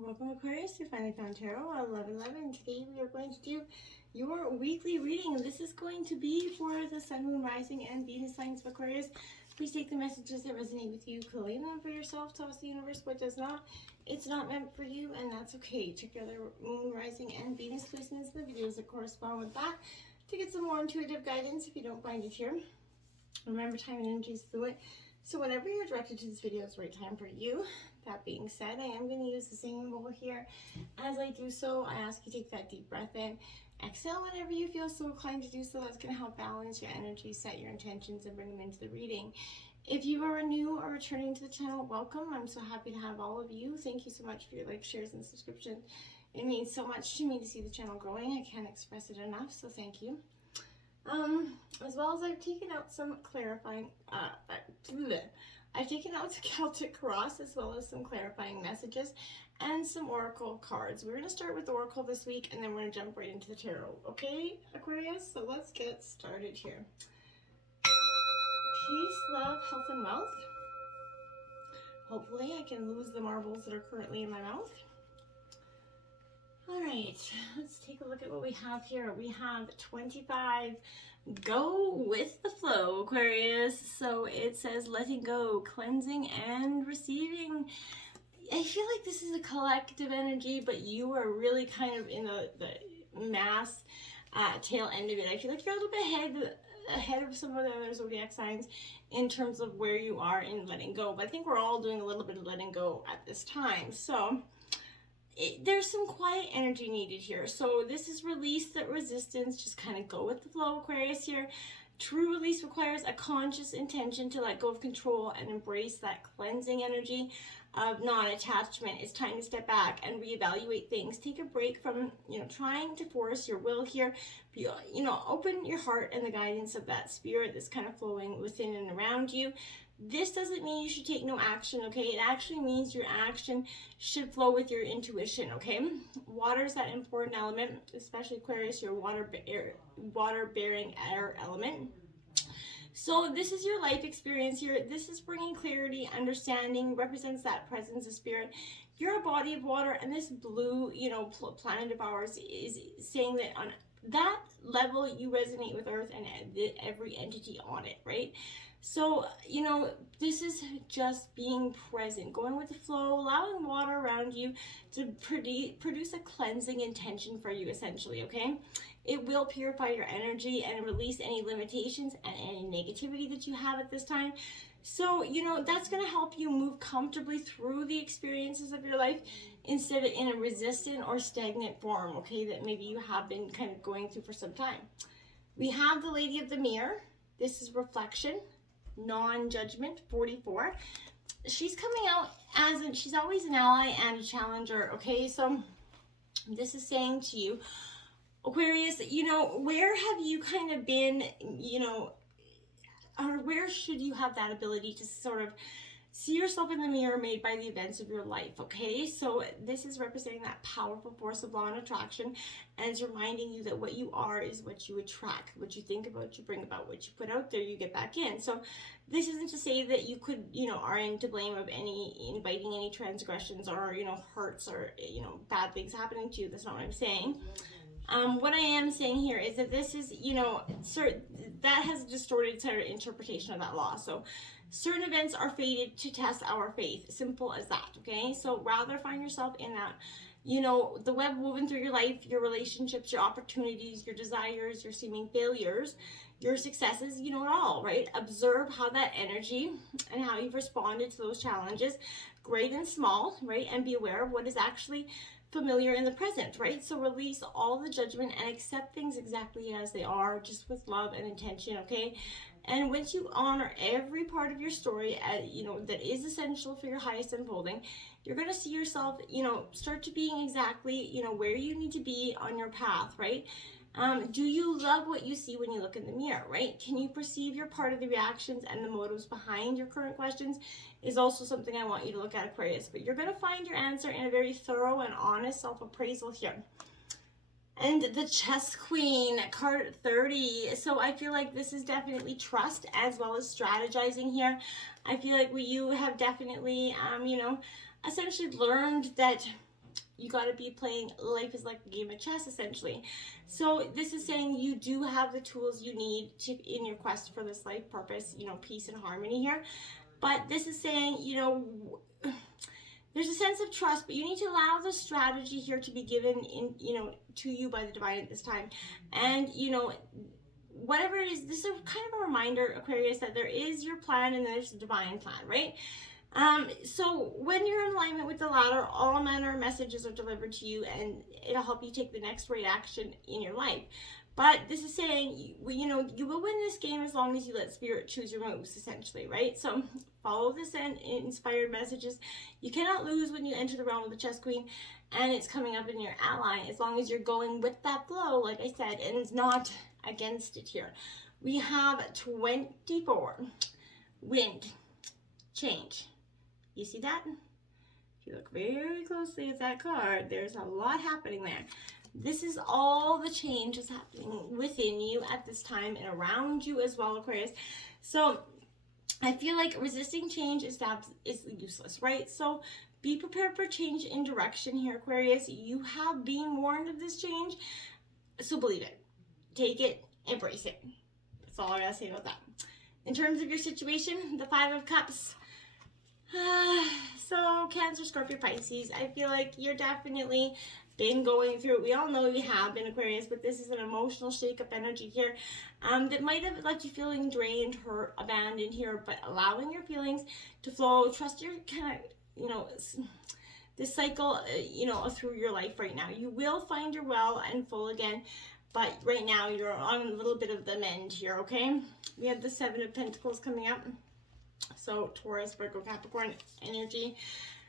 Welcome Aquarius, you finally found Tarot 1111. Today we are going to do your weekly reading. This is going to be for the Sun, Moon, Rising, and Venus signs of Aquarius. Please take the messages that resonate with you, claim them for yourself, toss the universe what does not. It's not meant for you, and that's okay. Check your other Moon, Rising, and Venus placements in the videos that correspond with that to get some more intuitive guidance if you don't find it here. Remember, time and energy is fluid. So whenever you're directed to this video, it's the right time for you. That being said, I am going to use the same bowl here. As I do so, I ask you to take that deep breath in. Exhale whenever you feel so inclined to do so. That's going to help balance your energy, set your intentions, and bring them into the reading. If you are new or returning to the channel, welcome. I'm so happy to have all of you. Thank you so much for your likes, shares, and subscriptions. It means so much to me to see the channel growing. I can't express it enough, so thank you. As well as I've taken out some clarifying, I've taken out the Celtic cross as well as some clarifying messages and some oracle cards. We're going to start with oracle this week and then we're going to jump right into the tarot. Okay, Aquarius? So let's get started here. Peace, love, health, and wealth. Hopefully I can lose the marbles that are currently in my mouth. All right, let's take a look at what we have here. We have 25. Go with the flow, Aquarius. So it says letting go, cleansing, and receiving. I feel like this is a collective energy, but you are really kind of in the mass tail end of it. I feel like you're a little bit ahead of some of the other zodiac signs in terms of where you are in letting go. But I think we're all doing a little bit of letting go at this time. So there's some quiet energy needed here. So this is release that resistance. Just kind of go with the flow, Aquarius here. True release requires a conscious intention to let go of control and embrace that cleansing energy of non-attachment. It's time to step back and reevaluate things. Take a break from, trying to force your will here. Open your heart and the guidance of that spirit that's kind of flowing within and around you. This doesn't mean you should take no action, okay? It actually means your action should flow with your intuition, okay? Water is that important element, especially Aquarius, your water-bearing air element. So this is your life experience here. This is bringing clarity, understanding, represents that presence of spirit. You're a body of water, and this blue, planet of ours is saying that on that level, you resonate with Earth and every entity on it, right? So, this is just being present, going with the flow, allowing water around you to produce a cleansing intention for you, essentially, okay? It will purify your energy and release any limitations and any negativity that you have at this time. So, that's going to help you move comfortably through the experiences of your life instead of in a resistant or stagnant form, okay, that maybe you have been kind of going through for some time. We have the Lady of the Mirror. This is reflection. Non-judgment, 44. She's coming out she's always an ally and a challenger, okay? So this is saying to you, Aquarius, where have you kind of been, or where should you have that ability to sort of see yourself in the mirror made by the events of your life, okay? So this is representing that powerful force of law and attraction, and it's reminding you that what you are is what you attract. What you think about, you bring about. What you put out there, you get back in. So this isn't to say that you could, are to blame of inviting any transgressions or, hurts or, bad things happening to you. That's not what I'm saying. What I am saying here is that this is, that has a distorted sort of interpretation of that law. So certain events are fated to test our faith. Simple as that, okay? So rather find yourself in that, the web woven through your life, your relationships, your opportunities, your desires, your seeming failures, your successes, it all, right? Observe how that energy and how you've responded to those challenges, great and small, right? And be aware of what is actually familiar in the present, right? So release all the judgment and accept things exactly as they are, just with love and intention, okay? And once you honor every part of your story, that is essential for your highest unfolding, you're going to see yourself, start to being exactly, where you need to be on your path, right? Do you love what you see when you look in the mirror, right? Can you perceive your part of the reactions and the motives behind your current questions is also something I want you to look at, Aquarius. But you're going to find your answer in a very thorough and honest self-appraisal here. And the Chess Queen, card 30. So I feel like this is definitely trust as well as strategizing here. I feel like you have definitely, essentially learned that you got to be playing life is like a game of chess, essentially. So this is saying you do have the tools you need to in your quest for this life purpose, you know, peace and harmony here. But this is saying, you know, there's a sense of trust, but you need to allow the strategy here to be given in, you know, to you by the divine at this time. And, you know, whatever it is, this is kind of a reminder, Aquarius, that there is your plan and there's the divine plan, right? So when you're in alignment with the latter, all manner of messages are delivered to you, and it'll help you take the next right action in your life. But this is saying, you know, you will win this game as long as you let spirit choose your moves, essentially, right? So follow this inspired messages. You cannot lose when you enter the realm of the chess queen, and it's coming up in your ally as long as you're going with that flow, like I said, and it's not against it here. We have 24, wind, change. You see that? If you look very closely at that card, there's a lot happening there. This is all the change that's happening within you at this time and around you as well, Aquarius. So I feel like resisting change is useless, right? So be prepared for change in direction here, Aquarius. You have been warned of this change, so believe it. Take it, embrace it. That's all I gotta say about that. In terms of your situation, the 5 of Cups. So Cancer, Scorpio, Pisces, I feel like you're definitely been going through it. We all know you have been, Aquarius, but this is an emotional shake-up energy here that might have left you feeling drained, hurt, abandoned here, but allowing your feelings to flow. Trust your kind of, you know, this cycle, you know, through your life right now. You will find your well and full again, but right now you're on a little bit of the mend here, okay? We have the 7 of Pentacles coming up. So Taurus, Virgo, Capricorn energy.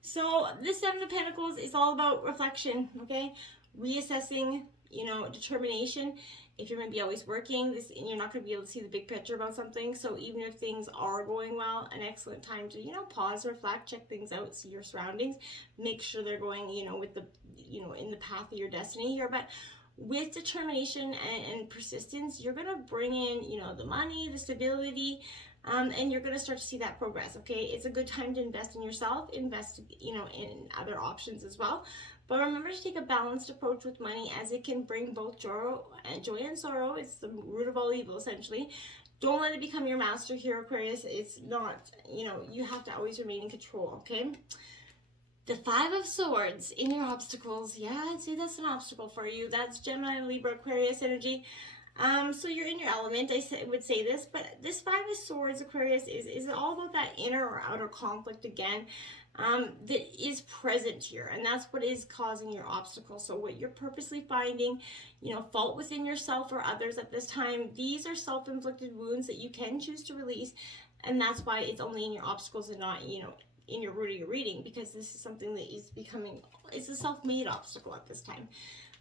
So this 7 of Pentacles is all about reflection, okay? Reassessing, you know, determination. If you're going to be always working, you're not going to be able to see the big picture about something. So even if things are going well, an excellent time to, you know, pause, reflect, check things out, see your surroundings, make sure they're going, you know, with the, you know, in the path of your destiny here. But with determination and persistence, you're going to bring in, you know, the money, the stability, and you're going to start to see that progress, okay? It's a good time to invest in yourself, invest, you know, in other options as well. But remember to take a balanced approach with money, as it can bring both joy and sorrow. It's the root of all evil, essentially. Don't let it become your master here, Aquarius. It's not, you know, you have to always remain in control, okay? The 5 of Swords in your obstacles. Yeah, I'd say that's an obstacle for you. That's Gemini, Libra, Aquarius energy. So you're in your element, would say this, but this 5 of Swords, Aquarius, is all about that inner or outer conflict again, that is present here, and that's what is causing your obstacle. So what you're purposely finding, you know, fault within yourself or others at this time, these are self-inflicted wounds that you can choose to release, and that's why it's only in your obstacles and not, you know, in your root of your reading, because this is something that is becoming, it's a self-made obstacle at this time.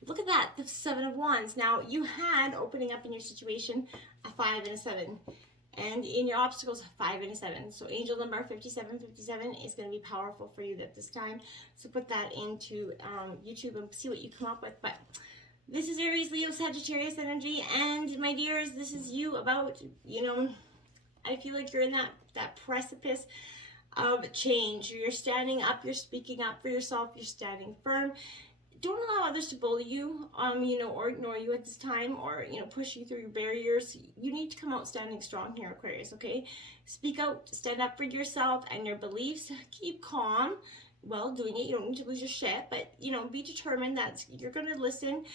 Look at that, the 7 of Wands. Now, you had, opening up in your situation, a 5 and a 7. And in your obstacles, 5 and a 7. So angel number 5757 is going to be powerful for you at this time. So put that into YouTube and see what you come up with. But this is Aries, Leo, Sagittarius energy. And my dears, this is you about, you know, I feel like you're in that precipice of change. You're standing up, you're speaking up for yourself, you're standing firm. Don't allow others to bully you, you know, or ignore you at this time, or, you know, push you through your barriers. You need to come out standing strong here, Aquarius, okay? Speak out, stand up for yourself and your beliefs. Keep calm while doing it. You don't need to lose your shit, but, you know, be determined that you're going to listen.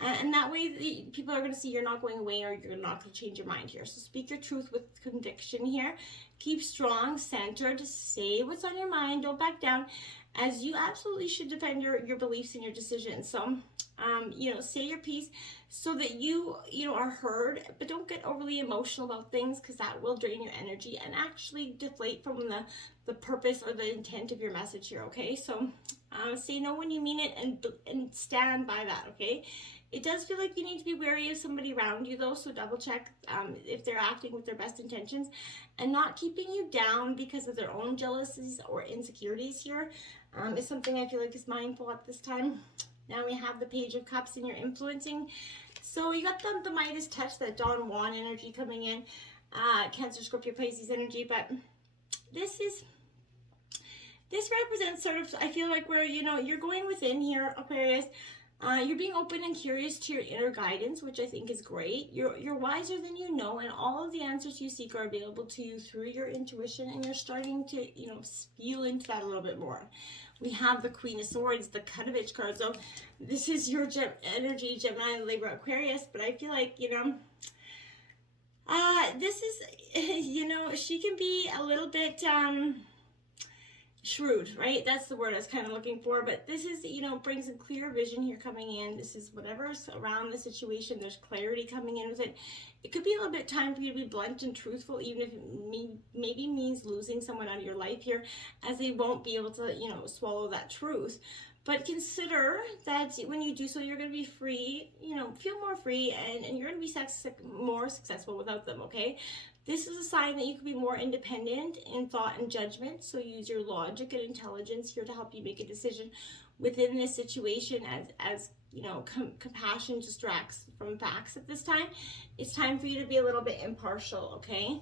And that way people are going to see you're not going away, or you're not going to change your mind here. So speak your truth with conviction here. Keep strong, centered, say what's on your mind. Don't back down, as you absolutely should defend your beliefs and your decisions. So, you know, say your piece so that you know, are heard, but don't get overly emotional about things, because that will drain your energy and actually deflate from the purpose or the intent of your message here, okay? So, say no when you mean it, and stand by that, okay? It does feel like you need to be wary of somebody around you, though, so double check if they're acting with their best intentions and not keeping you down because of their own jealousies or insecurities here. Is something I feel like is mindful at this time. Now we have the Page of Cups, and you're influencing. So you got the Midas touch, that Don Juan energy coming in, Cancer, Scorpio, Pisces energy, but this is This represents sort of, I feel like, where, you're going within here, Aquarius. You're being open and curious to your inner guidance, which I think is great. You're wiser than you know, and all of the answers you seek are available to you through your intuition, and you're starting to, feel into that a little bit more. We have the Queen of Swords, the Cutovich card. So this is your energy, Gemini, Libra, Aquarius. But I feel like, this is, she can be a little bit shrewd, right? That's the word I was kind of looking for. But this is, brings a clear vision here coming in. This is whatever's around the situation. There's clarity coming in with it. It could be a little bit time for you to be blunt and truthful, even if it maybe means losing someone out of your life here, as they won't be able to, swallow that truth. But consider that when you do so, you're going to be free, feel more free, and you're going to be more successful without them, okay? This is a sign that you can be more independent in thought and judgment, so use your logic and intelligence here to help you make a decision within this situation as compassion distracts from facts at this time. It's time for you to be a little bit impartial, okay?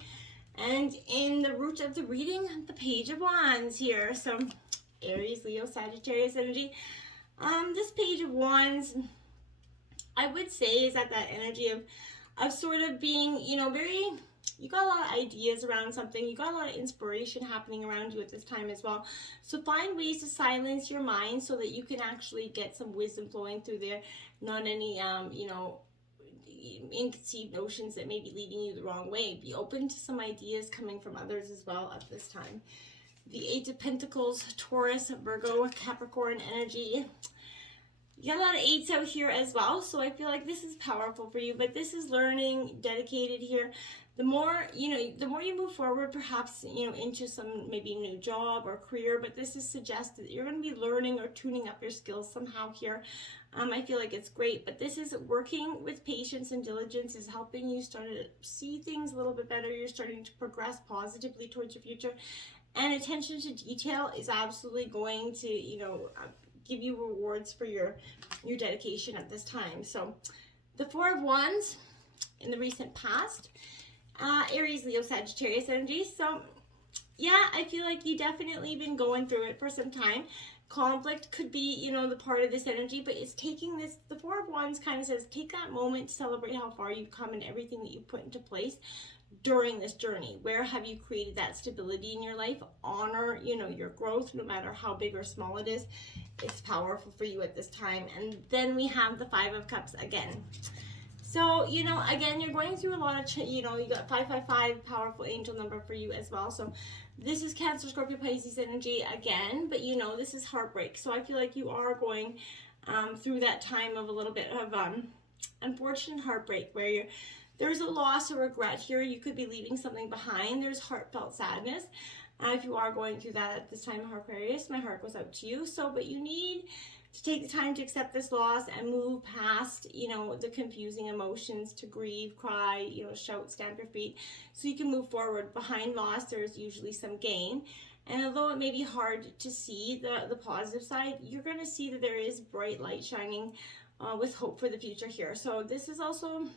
And in the root of the reading, the Page of Wands here. So Aries, Leo, Sagittarius energy. This Page of Wands, I would say, is at that energy of sort of being, very, you got a lot of ideas around something. You got a lot of inspiration happening around you at this time as well. So find ways to silence your mind so that you can actually get some wisdom flowing through there. Not any, inconceived notions that may be leading you the wrong way. Be open to some ideas coming from others as well at this time. The Eight of Pentacles, Taurus, Virgo, Capricorn energy. You got a lot of eights out here as well, so I feel like this is powerful for you, but this is learning, dedicated here. The more, the more you move forward, perhaps, into some maybe new job or career, but this is suggested that you're going to be learning or tuning up your skills somehow here. I feel like it's great, but this is working with patience and diligence is helping you start to see things a little bit better. You're starting to progress positively towards your future, and attention to detail is absolutely going to, give you rewards for your dedication at this time. So the Four of Wands in the recent past, Aries, Leo, Sagittarius energy. So yeah, I feel like you definitely been going through it for some time. Conflict could be, the part of this energy, but it's taking this, the Four of Wands kind of says, take that moment to celebrate how far you've come and everything that you've put into place during this journey. Where have you created that stability in your life? Honor, your growth, no matter how big or small it is. It's powerful for you at this time. And then we have the Five of Cups again. So, again, you're going through a lot of, you got 555, powerful angel number for you as well. So this is Cancer, Scorpio, Pisces energy again, but this is heartbreak. So I feel like you are going through that time of a little bit of unfortunate heartbreak where there's a loss or regret here. You could be leaving something behind. There's heartfelt sadness. If you are going through that at this time, Aquarius, my heart goes out to you. But you need to take the time to accept this loss and move past, the confusing emotions, to grieve, cry, shout, stamp your feet, so you can move forward. Behind loss, there's usually some gain. And although it may be hard to see the positive side, you're going to see that there is bright light shining with hope for the future here. So this is also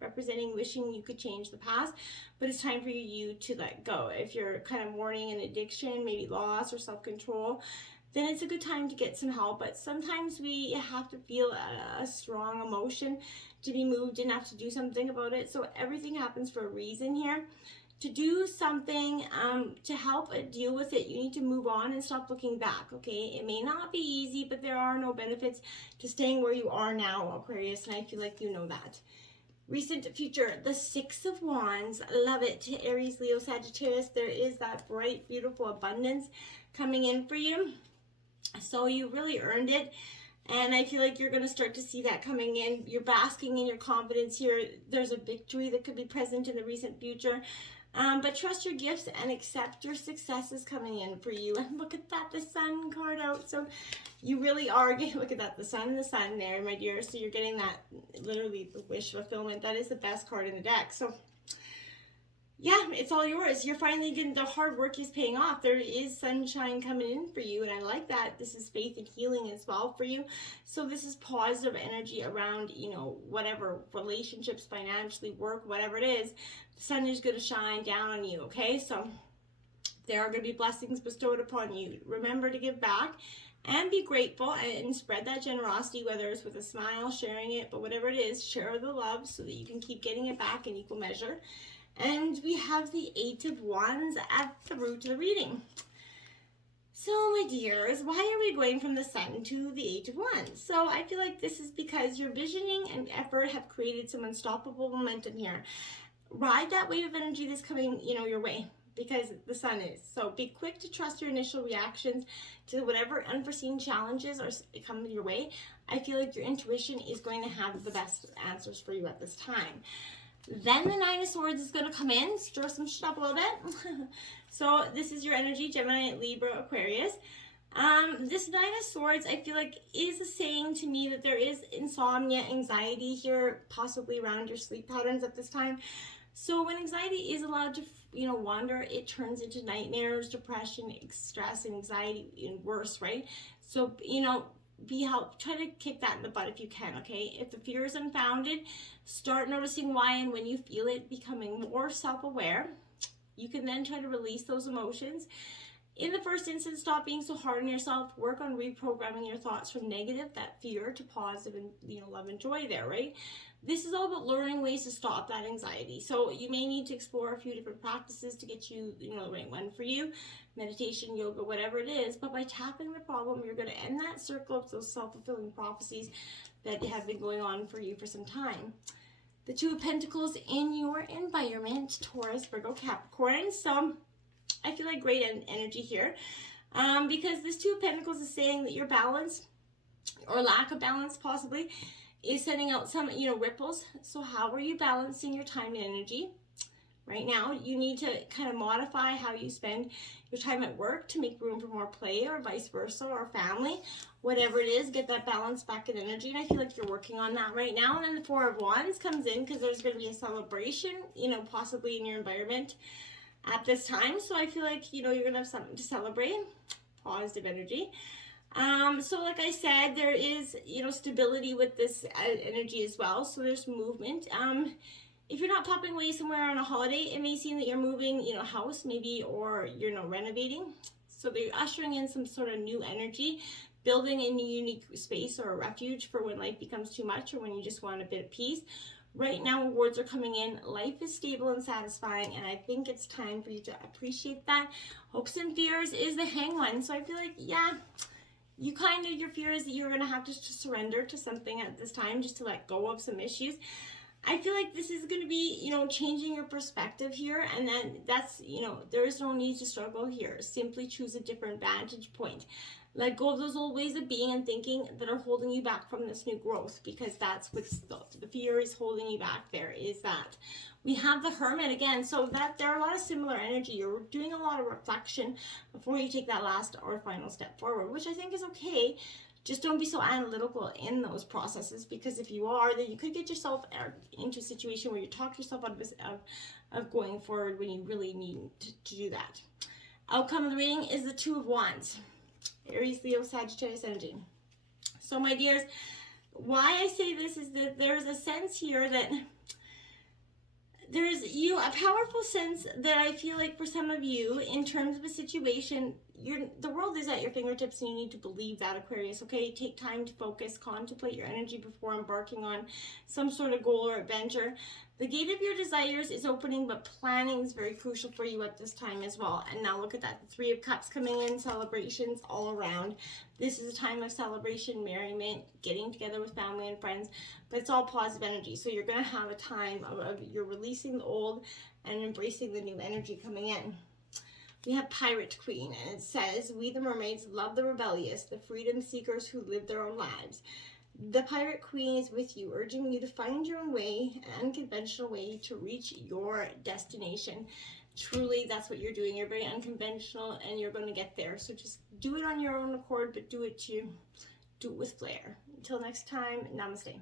representing wishing you could change the past, but it's time for you to let go. If you're kind of mourning an addiction, maybe loss or self-control, then it's a good time to get some help. But sometimes we have to feel a strong emotion to be moved enough to do something about it. So everything happens for a reason here. To do something to help deal with it, you need to move on and stop looking back, okay? It may not be easy, but there are no benefits to staying where you are now, Aquarius, and I feel like you know that. Recent future, the Six of Wands, love it. Aries, Leo, Sagittarius, there is that bright, beautiful abundance coming in for you. So you really earned it. And I feel like you're going to start to see that coming in. You're basking in your confidence here. There's a victory that could be present in the recent future. But trust your gifts and accept your successes coming in for you. And look at that, the Sun card out. So you really are getting, look at that, the sun there, my dear. So you're getting that, literally, the wish fulfillment. That is the best card in the deck. So yeah, it's all yours. You're finally getting, the hard work is paying off. There is sunshine coming in for you, and I like that. This is faith and healing as well for you. So this is positive energy around, whatever, relationships, financially, work, whatever it is. The sun is going to shine down on you, okay? So There are going to be blessings bestowed upon you. Remember to give back and be grateful and spread that generosity, whether it's with a smile, sharing it, but whatever it is, share the love so that you can keep getting it back in equal measure. And we have the Eight of Wands at the root of the reading. So, my dears, why are we going from the Sun to the Eight of Wands? So, I feel like this is because your visioning and effort have created some unstoppable momentum here. Ride that wave of energy that's coming, your way, because the Sun is. So, be quick to trust your initial reactions to whatever unforeseen challenges are coming your way. I feel like your intuition is going to have the best answers for you at this time. Then the Nine of Swords is going to come in, stir some shit up a little bit. So this is your energy, Gemini, Libra, Aquarius. This Nine of Swords, I feel like, is a saying to me that there is insomnia, anxiety here, possibly around your sleep patterns at this time. So when anxiety is allowed to, wander, it turns into nightmares, depression, stress, and anxiety, and worse, right? So, try to kick that in the butt if you can, okay? If the fear is unfounded, start noticing why and when you feel it, becoming more self-aware. You can then try to release those emotions. In the first instance, stop being so hard on yourself. Work on reprogramming your thoughts from negative, that fear, to positive and, love and joy there, right? This is all about learning ways to stop that anxiety. So you may need to explore a few different practices to get you, the right one for you. Meditation, yoga, whatever it is. But by tackling the problem, you're going to end that circle of those self-fulfilling prophecies that have been going on for you for some time. The Two of Pentacles in your environment, Taurus, Virgo, Capricorn. So I feel like great energy here, because this Two of Pentacles is saying that your balance, or lack of balance possibly, is sending out some, ripples. So how are you balancing your time and energy? Right now, you need to kind of modify how you spend your time at work to make room for more play, or vice versa, or family. Whatever it is, get that balance back in energy. And I feel like you're working on that right now. And then the Four of Wands comes in because there's going to be a celebration, possibly in your environment at this time. So I feel like, you're going to have something to celebrate. Positive energy. So like I said, there is, stability with this energy as well. So there's movement. If you're not popping away somewhere on a holiday, it may seem that you're moving, house maybe, or you're renovating. So they're ushering in some sort of new energy, building a new unique space or a refuge for when life becomes too much, or when you just want a bit of peace. Right now, awards are coming in. Life is stable and satisfying, and I think it's time for you to appreciate that. Hopes and fears is the Hanged One. So I feel like, your fear is that you're going to have to surrender to something at this time, just to let go of some issues. I feel like this is going to be, changing your perspective here, and then that's, there is no need to struggle here. Simply choose a different vantage point. Let go of those old ways of being and thinking that are holding you back from this new growth, because that's what's the fear is holding you back. There is that. We have the Hermit again, so that there are a lot of similar energy. You're doing a lot of reflection before you take that last or final step forward, which I think is okay. Just don't be so analytical in those processes, because if you are, then you could get yourself into a situation where you talk yourself out of going forward when you really need to do that. Outcome of the reading is the Two of Wands. Aries, Leo, Sagittarius energy. So my dears, why I say this is that there's a sense here that there's a powerful sense that I feel like for some of you, in terms of a situation, the world is at your fingertips, and you need to believe that, Aquarius, okay? Take time to focus, contemplate your energy before embarking on some sort of goal or adventure. The gate of your desires is opening, but planning is very crucial for you at this time as well. And now look at that, the Three of Cups coming in, celebrations all around. This is a time of celebration, merriment, getting together with family and friends, but it's all positive energy. So you're going to have a time of you're releasing the old and embracing the new energy coming in. We have Pirate Queen, and it says, we the mermaids love the rebellious, the freedom seekers who live their own lives. The Pirate Queen is with you, urging you to find your own way, an unconventional way to reach your destination. Truly, that's what you're doing. You're very unconventional, and you're going to get there. So just do it on your own accord, but do it with flair. Until next time, namaste.